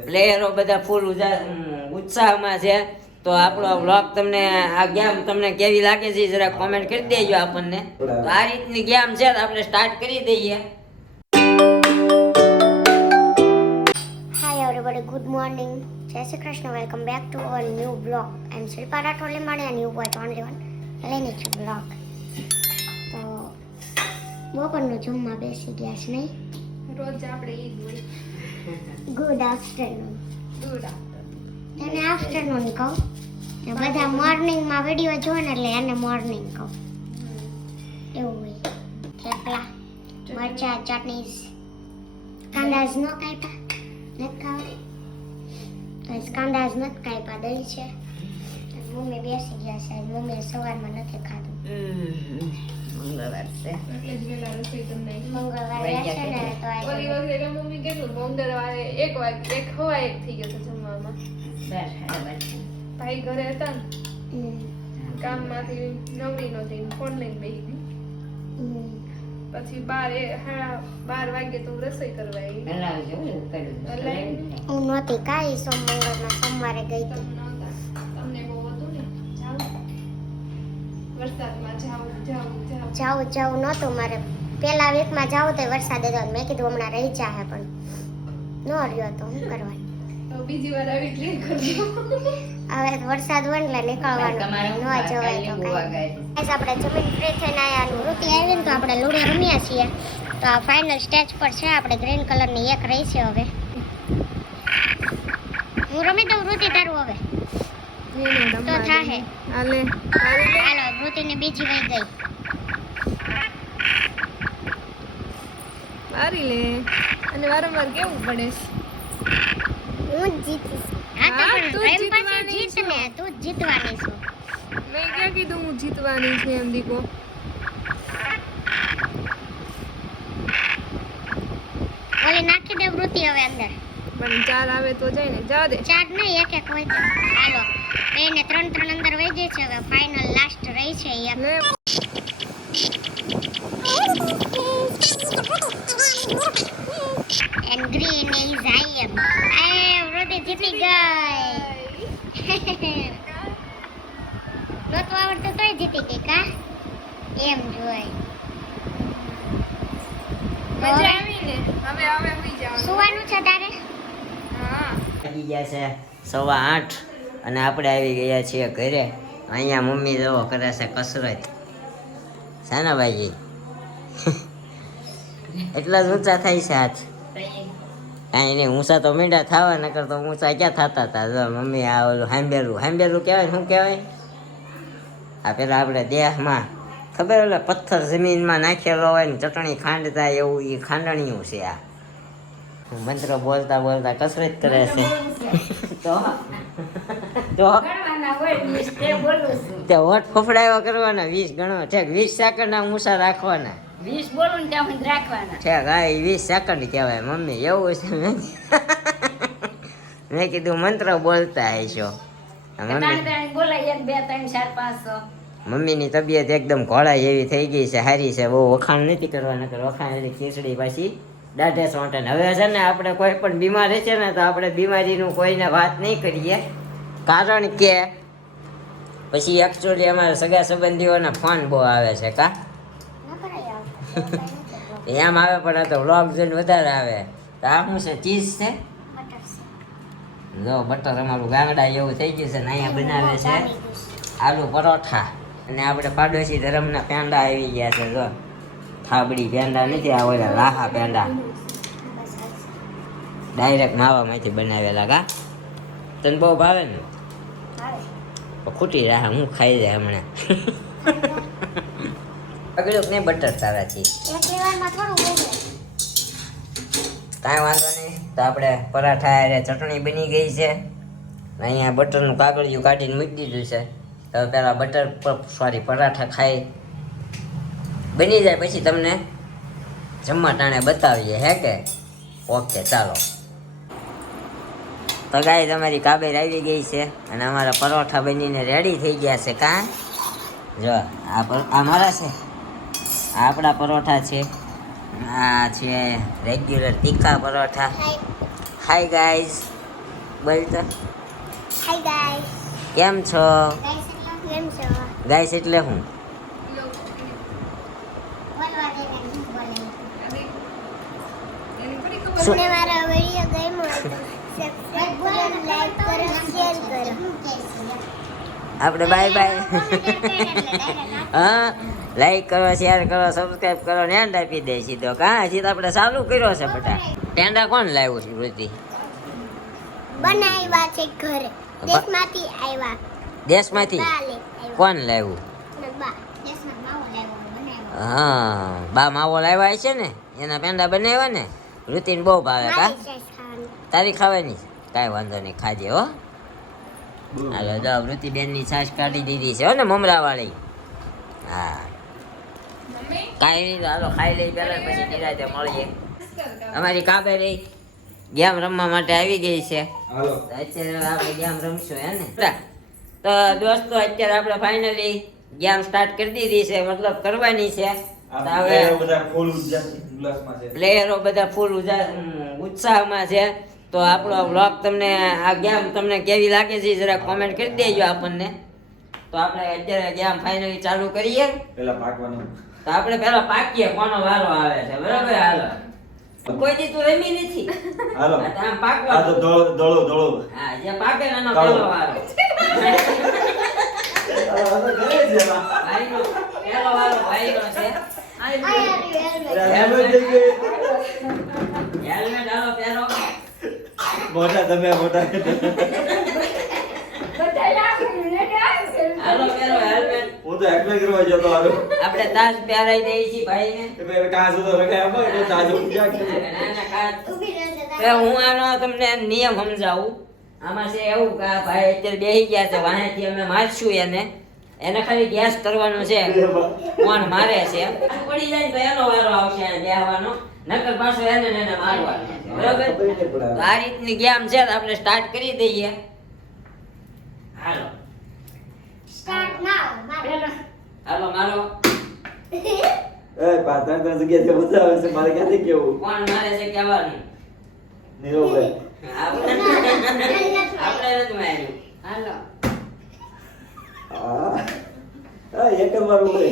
પ્લેયરો બધા ફૂલ ઉત્સાહમાં છે. તો આપણો વ્લોગ તમને આ ગેમ તમને કેવી લાગે છે જરા કોમેન્ટ કરી દેજો આપણને. તો આ રીતની ગેમ છે તો આપણે સ્ટાર્ટ કરી દઈએ. Hi everybody, good morning. Jai Shri Krishna, welcome back to our new vlog. I am Shilpa Rathod Limbani and you watch only one Helenic vlog. તો બપોરનું જમવા બેસી ગયા છે નહીં? રોજ આપણે ઈ જ હોય. Good afternoon. Good afternoon. એને આફ્ટરનૂન કહું ને બધા મોર્નિંગમાં વિડીયો જોવે ને એટલે એને મોર્નિંગ કહું. એવું હોય. થેપલા, મરચા, ચટણીસ, કાંદા જ ન કાપ્યા. નથી ખાવા? કાંદા જ નથી કાપ્યા, દહીં છે. મમ્મી બેસી ગયા છે. મમ્મીએ સવારમાં નથી ખાધું. મંગળવાર છે એટલે જ વેલા રસોઈ તમને મંગળવારે છે ને તો ઓલી આજે વખતે મમ્મી કેટલું મંગળવારે 1 વાગે 1 થઈ ગયો હતો જમવામાં. ભાઈ ઘરે હતા ને કામમાંથી નવરી નહોતી ફોન લઈને બેસી ગઈ. પછી 12 વાગે તો રસોઈ કરવા આવી. હું નહોતી કાંઈ મંગળમાં સોમવારે ગઈ હતી. તમને બહુ હતું ને જાવું વરસાદમાં જાવું જાવું નહોતું મારે. પેલા વીકમાં જાવું તો વરસાદ હતો. મેં કીધું હમણાં રહી જાહે પણ ન રહ્યો તો શું કરવાનું. તો બીજી વાર આવી ટ્રેન કરજો. હવે વરસાદ હોય એટલે નીકળવાનું ન જવાય તો કાંઈ. આપણે જમીન ફ્રી થઈને આવ્યા અને વૃત્તિ આવી ને તો આપણે લૂડો રમ્યા છીએ. તો આ ફાઇનલ સ્ટેજ પર છે. આપણે ગ્રીન કલરની એક રહી છે. હવે હું રમી દઉં વૃત્તિ તારું હવે તો થાહે. હાલો વૃત્તિની બીજી વહી ગઈ. મારી લે અને વારંવાર કેવું પડે છે. હું જ જીતીશ. હા તો હા, પણ તું પ્રેમ પાસે જીતવાની જીત છો. ને તું જ જીતવાની છું. મેં ક્યાં કીધું હું જીતવાની છે એમ દીકો. ઓલી નાખી દે વૃત્તિ હવે અંદર. પણ 4 આવે તો જાય ને. જા દે. ચાર નહીં એક એક હોય તો હાલો. એને 3 અંદર વહી જાય છે. હવે ફાઇનલ લાસ્ટ રહી છે એક. લે And green is I am. વૃત્તિ જીતી ગઈ. નહોતું આવડતું તોય જીતી ગઈ કા? એમ જોઈ. મજા આવી ને. હવે હોઈ જવાનું. સુવાનું છે તારે? હા. વાગી ગયા છે 8:15 અને આપણે આવી ગયા છીએ ઘરે. અહીંયા મમ્મી જો કરે છે કસરત. શાના ભાઈ એટલા જ ઊંચા થાય છે હાથ. કાંઈ નહીં ઊંચા તો મીંડા થવા નકર તો ઊંચા ક્યાં થતા હતા. જો મમ્મી આ ઓલું હાંભેરું કહેવાય શું કહેવાય આ પેલા આપણે દેહમાં ખબર ઓલા પથ્થર જમીનમાં નાખેલો હોય ને ચટણી ખાંડતા એવું એ ખાંડણીયું છે. આ મંત્ર બોલતા બોલતા કસરત કરે છે. તો તે હોઠ ફફડાવ્યા કરવાના 20 ગણવા ઠેક 20 સેકન્ડના ઊંચા રાખવાના. 20 બોલું ને ત્યાં સુધી રાખવાના. ઠેક હા 20 સેકન્ડ કહેવાય મમ્મી એવું છે. મેં કીધું મંત્ર બોલતા હશો. ત્રણ બોલાય 1 2 3 4 5 મમ્મીની તબિયત એકદમ ઘોળાઈ એવી થઈ ગઈ છે. સારી છે. બહુ વખાણ નથી કરવા નકર વખાણ એટલે ખીચડી પાછી દાઢે સોંટે. હવે છે ને આપણે કોઈ પણ બીમાર છે ને તો આપણે બીમારીનું કોઈને વાત નહીં કરીએ. કારણ કે પછી એકચ્યુઅલી અમારા સગા સંબંધીઓના ફોન બહુ આવે છે કા એમ આવે પણ આ તો વ્લોગ જોઈને વધારે આવે. તો આ શું છે ચીઝ છે જો બટર અમારું ગાંગડા એવું થઈ ગયું છે ને અહીંયા બનાવે છે આલુ પરોઠા. અને આપણે પાડોશી ધર્મના પેંડા આવી ગયા છે. જો થાબડી પેંડા નથી આ ઓલા લાહા પેંડા ડાયરેક્ટ માવામાંથી બનાવેલા કા. તને બહુ ભાવે ને ખૂટી રહ્યા હું ખાઈ જાય હમણાં. પકડ્યું નહીં બટર તારાથી એક લેવામાં થોડું બગડે. કાંઈ વાંધો નહીં. તો આપણે પરાઠા હારે ચટણી બની ગઈ છે. અહીંયા બટરનું કાગળિયું કાઢીને મૂકી દીધું છે. હવે પહેલાં પરાઠા ખાઈ બની જાય પછી તમને જમવા ટાણે બતાવીએ હે કે. ઓકે ચાલો. તો ગાય તમારી કાબેર આવી ગઈ છે અને અમારા પરોઠા બનીને રેડી થઈ ગયા છે કાં. જો આ મારા છે આ આપણા પરોઠા છે. આ છે રેગ્યુલર તીખા પરોઠા. હાય ગાઈઝ બોલ તો હાય ગાઈસ કેમ છો? ગાઈસ એટલે કેમ છો? ગાઈસ એટલે હું બોલવા દે કે નહીં બોલે એની પડી ખબર શું? તમને મારો વિડિયો ગમ્યો હોય તો સબસ્ક્રાઇબ કરો લાઈક કરો શેર કરો આપણે બાય બાય હા લાઈક કરો શેર કરો સબસ્ક્રાઇબ કરો ને એન્ડ આપી દે સીધો કાં હજી તો આપણે ચાલુ કર્યો છે બેટા પેંડા કોણ લાવ્યું છે વૃત્તિ બનાવ્યા છે ઘરે દેશમાંથી આવ્યા દેશમાંથી બા લે આવ્યા કોણ લાવ્યું બા દેશમાં માવો લાવ્યો બનાવ્યો હા બા માવો લાવ્યા છે ને એના પેંડા બનાવ્યા ને વૃત્તિને બહુ ભાવે કા મારી સાઈઝ ખાવાની તારી ખાવાની છે? કાંઈ વાંધો નહીં ખાજે હો હાલો જો વૃત્તિ બેનની છાશ કાઢી દીધી છે હો ને મમરાવાળી હા મમ્મી કાંઈ નહીં તો હાલો ખાઈ લઈ પહેલા પછી નિરાતે મળીએ અમારી કાબેરી ગેમ રમવા માટે આવી ગઈ છે હાલો તો અત્યારે આપણે ગેમ રમશું હે ને તો દોસ્તો અત્યારે આપણે ફાઇનલી ગેમ સ્ટાર્ટ કરી દીધી છે મતલબ કરવાની છે તો હવે બધા ફૂલ ઉલ્લાસમાં છે પ્લેયરો બધા ફૂલ ઉત્સાહમાં છે તો આપણો વ્લોગ તમને આ ગેમ તમને કેવી લાગે છે જરા કોમેન્ટ કરી દેજો આપણને તો આપણે અત્યારે ગેમ ફાઇનલી ચાલુ કરીએ પેલા પાકવાનું તો આપણે પહેલા પાકીએ કોનો વારો આવે છે બરાબર હાલો કોઈ દી તું રમી નથી હાલો આ તો આમ આ પાકવા તો દોડો દોડો હા જે પાકે ને એનો કાળો. પહેલો વારો ભાઈનો પહેલો વારો ભાઈનો છે હેલ્મેટ હાલો પહેરો મોટા તમે મોટા હાલો પહેરો હેલ્મેટ હું તો એકલો કરવા જતો હાલો આપણે તાજ પહેરાઈ દઈએ છીએ ભાઈને એટલે કાં સુધી રખાય આમાં એટલે તાજો ક્યાં કરે નાના કાચ. તો હું આનો તમને નિયમ સમજાવું આમાં છે એવું કે આ ભાઈ અત્યારે બેસી ગયા છે વાંહેથી અમે મારશું એને ખાલી ગેસ કરવાનું છે કોણ મારે છે પડી જાય ને તો એનો વારો આવશે આ બેહવાનો નકર પાછો એને ને એને મારવાનો છે. બરાબર તો આ રીતની ગેમ છે તો આપણે સ્ટાર્ટ કરી દઈએ હાલો સ્ટાર્ટ નાઉ હાલો મારો એ પાતળ તો જગ્યાએ મજા આવે છે મારે ક્યાંથી કેવું કોણ મારે છે કહેવાનું નીરવભાઈ આપણે નથી માર્યું હાલો હા એક જ વાર ઉભરે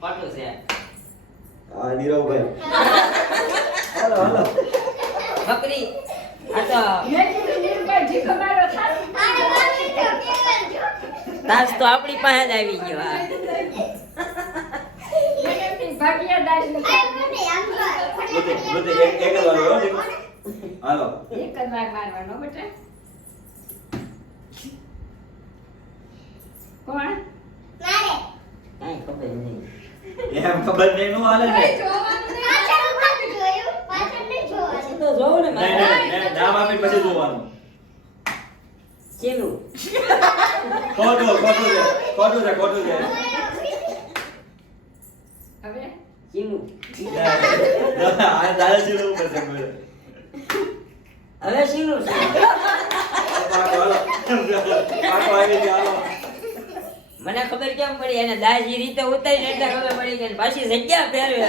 પાટું છે હા નીરવભાઈ હાલો હાલો બકરી આ તો તાજ તો આપણી પાસે જ આવી ગયો હા બધે એક જ વાર હો હાલો એક જ વાર મારવાનો બેટા કોણ કાંઈ ખબર નહીં એમ ખબર નહીં નું હાલે ને પછી તો જોવું ને મારે નહીં નામ આપી પછી જોવાનું ચેલું ખોટું છે હવે ચીલું આ દાદા જેવું કરશે કોઈ હવે ચીલું છે પાકો આવી ગયા હાલો મને ખબર કેમ પડી એને દાજી રીતે ઉતારી એટલે ખબર પડી ગઈ ને પાછી જગ્યા ફેરવે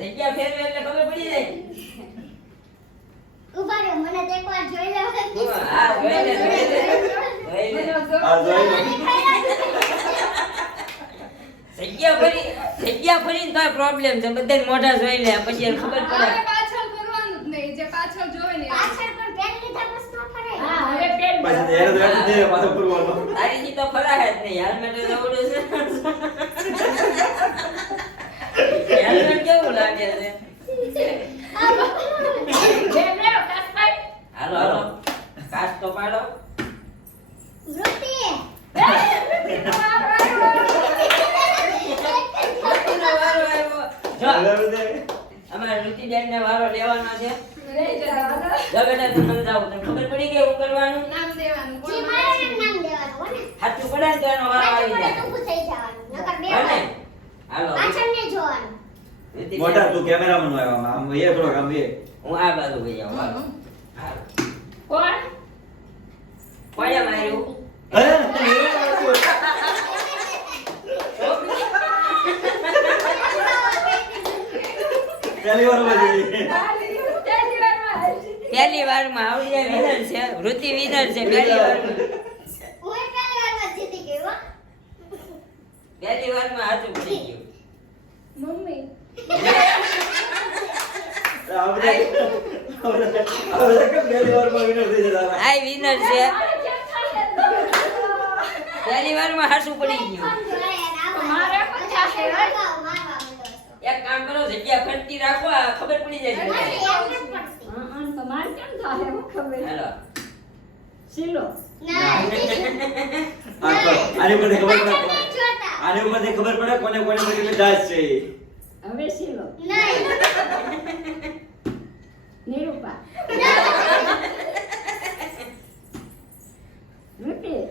એટલે ખબર પડી જાય ઉભા રહ્યો મને તો એકવાર જોઈ લેવા હા જોઈ લે આ જોઈ જગ્યા ફરી તો પ્રોબ્લેમ છે બધાને મોઢા જોઈ લે પછી એને ખબર પડે મારે પાછળ કરવાનું જ નહીં જે પાછળ જોવે ને પાછળ પણ પેન લીધા બસ ન ફરાય હા હવે પેન પછી એને તો દે પાછો પૂરવાનો તારીથી તો ફરાય જ નહીં હેલ્મેટ જવડું છે હેલ્મેટ કેવું લાગે છે હાલો હાલો કાચ તો પાડો વૃત્તિ વારો આવ્યો જો અમારે ઋતિબેન ને વારો લેવાનો છે જો બેટા તું સમજાવું તને ખબર પડી કે એવું કરવાનું નામ દેવાનું જે કોણ મારે નામ દેવાનું હો ને સાચું પડે ને તો એનો વારો આવી પાછળ જાય તો ઊભું થઈ જવાનું નકર બે હે ને? વાર. હાલો પાછળ ને જોવાનું ઋતિબેન, મોટા તું કેમેરામેન હોય આમ એ થોડોક આમ એ હું આ બાજુ ગઈ જાઉં હાલો હાલો કોણ કોણે માર્યું અરે પહેલી વાર બોલી પહેલી વારમાં આવડિયા વિનર છે, વૃત્તિ વિનર છે પહેલી વારમાં. હું પહેલી વારમાં જીતી ગઈ હો. પહેલી વારમાં હાથું પડી ગયું. મમ્મી આપણે કેમ પહેલી વારમાં winner થઈ જતા? આ વિનર છે, પહેલી વારમાં હાથું પડી ગયું. મારે પણ ચાહે એક કામ કરો, જગ્યા ફરતી રાખો, આ ખબર પડી જાય છે. તો મારે કેમ થાય હું ખબર હાલો. શીલો આની ઉપરથી ખબર પડે કોને કોને કેટલી દાસ છે એ. હવે શીલો નિરૂપા રૂપી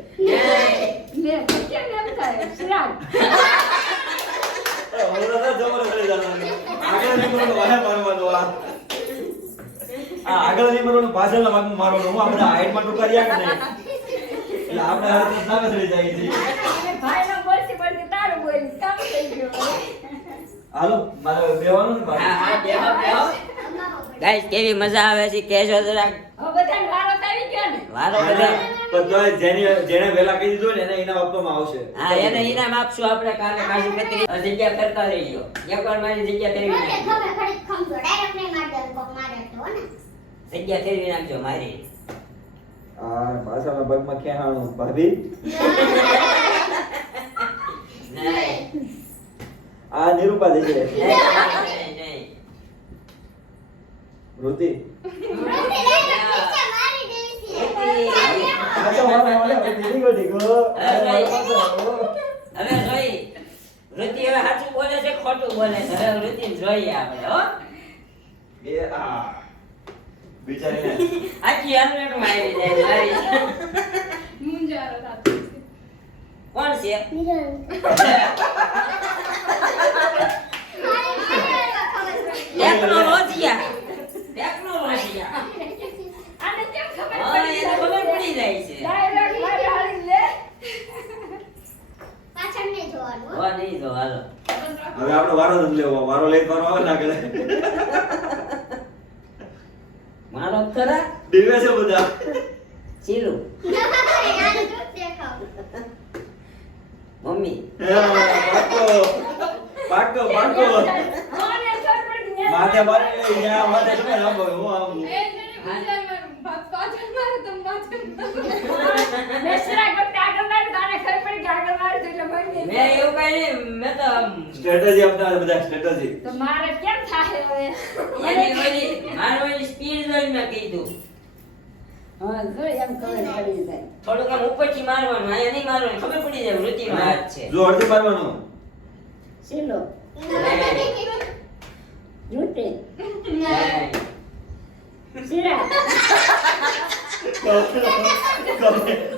લે કેમ એમ થાય શ્રાગ હું તો જબર કરી જવાનું. આગળ નહીં મારવાનું, વાહે મારવાનું આ. આગળ નહીં મારવાનું, પાછળના ભાગમાં મારવાનું. હું આપણે હાઈટમાં ટૂંકા રહ્યા કે નહીં? એટલે આપણે હાથ સામે ચડી જાય છે. ભાઈનો બોલતી બોલતી તારું બોલી કામ થઈ ગયું હાલો, મારે બેવાનું ને હા પાછું. હા, બેહો બેહો. ગાઈસ કેવી મજા આવે છે કહેજો જરાક. હવે બધાને વારો આવી ગયો ને વારો બધા. પણ તોય જેને વહેલા કહી દીધું ને એને ઇનામ આપવામાં આવશે. હા, એને ઇનામ આપશું આપણે કાલે. કાજુ કતરી જગ્યા ફરતા રહીજો. એકવાર મારી જગ્યા ફેરવી નાખજો. જગ્યા ફેરવી નાખજો મારી. આ પાછળના ભાગમાં ખેહાણું ભાભી. નહીં આ નિરૂપા દે છે. નહીં, નહીં. વૃત્તિ. હવે જોઈ વૃત્તિ હવે સાચું બોલે છે ખોટું બોલે છે. હવે વૃત્તિ જોઈએ આપણે હો. બિચારીને આખી અનરેટમાં આવી જાય મારી. મુંજારો થતો છે. કોણ છે? ટેકનોલોજીયા. ટેકનોલોજીયા. આને કેમ ખબર હા, પડી એને ખબર પડી જાય છે. ડાયરેક્ટ મારી હાળી લે પાછળ નહીં જોવાનું હો. હો, નહીં તો હાલો. હવે આપણો વારો નથી લેવો. વારો લઈ વારો આવે ના કરે. મારો ખરા દીવે છે બધા. ચીલું આનું જો દેખાવ. મમ્મી. પાકો પાકો. મને ખબર પડી માથે મારે અહીંયા માથે તમે લાંબો હું આમ. એ જણે મુંજારમાં પાછળ મારે તો પાછળ મેસરા કરતે આગળ માર તારે ખબર પડી કે આગળ માર તો એટલે ભાઈ મેં એવું કઈ નહીં, મેં તો આમ સ્ટ્રેટેજી આપતા બધા સ્ટ્રેટેજી. તો મારે કેમ થાય હવે એની ઓલી સ્પીડ જોઈને મેં કીધું. હા જો એમ ખબર પડી જાય થોડુંક આમ ઉપરથી મારવાનું, અહીંયા નહીં મારવાનું, ખબર પડી જાય વૃત્તિનો હાથ છે. જો અડધી મારવાનું. શીલો રૂટી નહીં. શીરા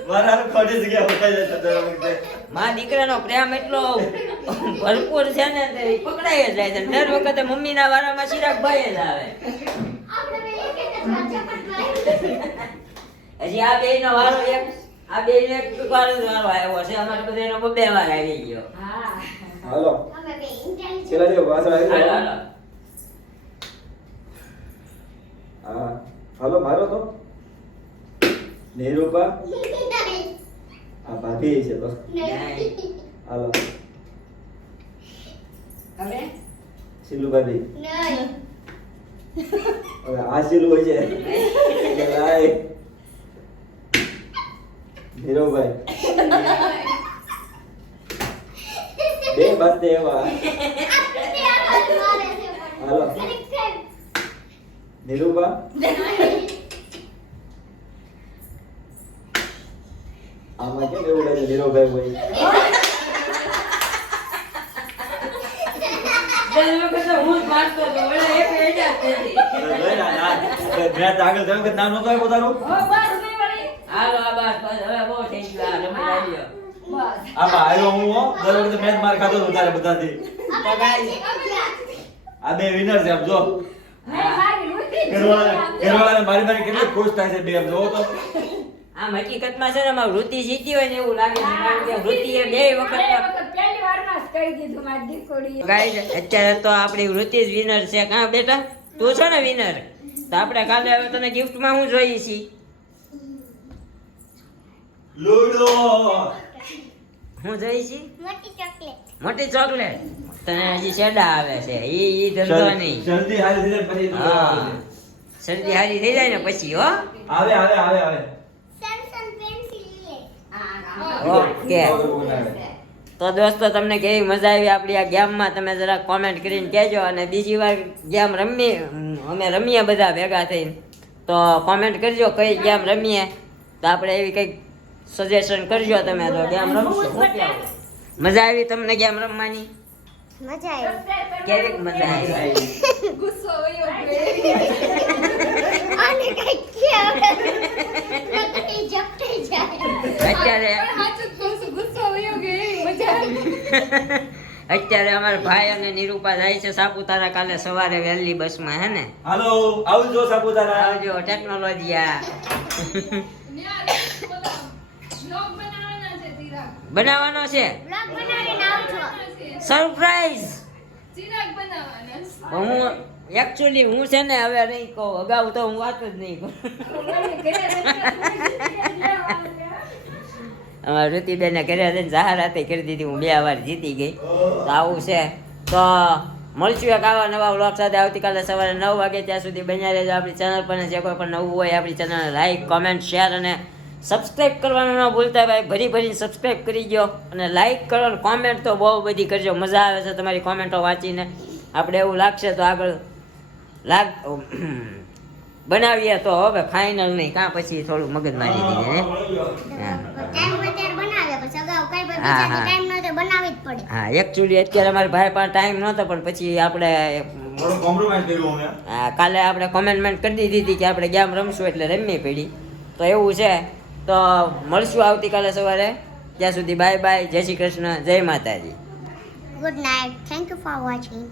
મારા ખોટી જગ્યા ઉઠાઈ જશે દર વખતે. મારા દીકરાનો પ્રેમ એટલો ભરપૂર છે ને તે પકડાઈ જ જાય છે. દર વખતે મમ્મીના વારામાં ચિરાગભાઈ જ આવે. આપણે બે એક જ સાચા પકડાય. હજી આ બેયનો વારો એક આ બેયનો એક વાર જ વારો આવ્યો છે. અમારે બધાનો બે વાર આવી ગયો. હા હાલો અમે બે ઇન્ટેલિજન્ટ. છેલ્લા દિવસ પાછળ આવી હાલો, જાઓ. હાલો. હા હાલો મારો તો નિરૂપા. નહીં. આ ભાભી છે તો નહીં. હાલો હવે શીલુ ભાભી. નહીં. હવે આ શીલુ હોય છે એટલે લાય. નીરવભાઈ બે બસ એવા. હાલો નિરૂપા. આમાં કેમ એવું લાગે નીરવભાઈ હોય? દર વખતે હું જ મારતો હતો. ઓલા એક વેડા જ નથી. મેં તો આગળ જવું કે નામ નહોતું આપ્યું તારું? ઓ બસ નહીં વળી હાલો, આ બસ બસ હવે બહુ થઈ ગયું. આ રમી આવ્યો. બસ આમાં આવ્યો હું હો. દર વખતે મેં જ માર ખાધો હતો તારે બધાથી. તો guys, આ બે વિનર છે આમ જો. નહીં મારી રૂટી ઘરવાળાને મારી મારી કેટલી ખુશ થાય છે બે આમ જોવો તો. આમ હકીકતમાં છે ને આમાં વૃત્તિ જીતી હોય ને એવું લાગે છે. કારણ કે વૃત્તિએ બે વખત પહેલી વારમાં જ કહી દીધું મારી દીકરી ગાઈસ અત્યારે તો આપણી વૃત્તિ જ વિનર છે. કાં બેટા તું છો ને વિનર? તો આપણે કાલે હવે તને ગિફ્ટમાં શું જોઈએ છીએ? લૂડો. શું જોઈએ છીએ? મોટી ચોકલેટ. મોટી ચોકલેટ. તને હજી શેડા આવે છે ઈ ધંધો નહીં. જલ્દી હારી થઈ જાય પછી તું હા આવે. શરદી હારી થઈ જાય ને પછી હો. આવે આવે આવે આવે. સેમસંગ પેન્સિલ લે. ઓકે તો દોસ્તો તમને કેવી મજા આવી આપણી આ ગેમમાં તમે જરા કોમેન્ટ કરીને કહેજો અને બીજી વાર ગેમ અમે રમીએ બધા ભેગા થઈને તો કોમેન્ટ કરજો કઈ ગેમ રમીએ તો આપણે એવી કંઈક સજેશન કરજો તમે તો ગેમ રમશું. શું કહેવું? મજા આવી તમને ગેમ રમવાની? મજા આવી. કેવી મજા આવી? ગુસ્સો વયો ગયો. આને કઈ કે હવે નકટી જપટી જાય. અત્યારે પણ સાચું જ કહું છું, ગુસ્સો વયો ગયો એવી મજા આવી. અત્યારે અમારા ભાઈ અને નિરૂપા જાય છે સાપુતારા કાલે સવારે વહેલી બસમાં હે ને? હાલો આવજો સાપુતારા. આવજો ટેકનોલોજીયા. બ્લોગ બનાવવાના છે ચિરાગ. બનાવવાનો છે બ્લોગ બનાવીને આવજો. સરપ્રાઈઝ. ચિરાગ બનાવવાના છે. હું એકચ્યુઅલી હું છે ને હવે નહીં કહું અગાઉ તો હું વાત જ નહીં કરું. અમારા ઋતિબેને ઘરે જઈને જાહેરાત કરી દીધી હું 2 વાર જીતી ગઈ તો આવું છે તો મળશું એક આવા નવા વ્લોગ સાથે આવતીકાલે સવારે 9 વાગે ત્યાં સુધી બન્યા રહેજો આપણી ચેનલ પર જે કોઈ પણ નવું હોય આપણી ચેનલ લાઈક કોમેન્ટ શેર અને સબસ્ક્રાઈબ કરવાનું ન ભૂલતા ભાઈ ભરીને સબસ્ક્રાઈબ કરી દો અને લાઈક કરો અને કોમેન્ટ તો બહુ બધી કરજો મજા આવે છે તમારી કોમેન્ટો વાંચીને આપણે એવું લાગશે તો આગળ બનાવીએ તો હવે ફાઇનલ નહીં કાં પછી થોડું મગજ મારી દઈએ ને હા ટાઈમ હોય ત્યારે બનાવે પછી અગાઉ કઈ હા, બીજા હા. ટાઈમ ન તો બનાવી જ પડે. હા એકચ્યુઅલી અત્યારે અમારા ભાઈ પાસે ટાઈમ નહોતો પણ પછી આપણે થોડું કોમ્પ્રોમાઇઝ કર્યું અમે. કાલે આપણે કોમેન્ટમેન્ટ કરી દીધી હતી કે આપણે ગેમ રમશું એટલે રમવી પડી તો એવું છે તો મળશું આવતીકાલે સવારે ત્યાં સુધી બાય બાય જય શ્રી કૃષ્ણ જય માતાજી Good night. Thank you for watching.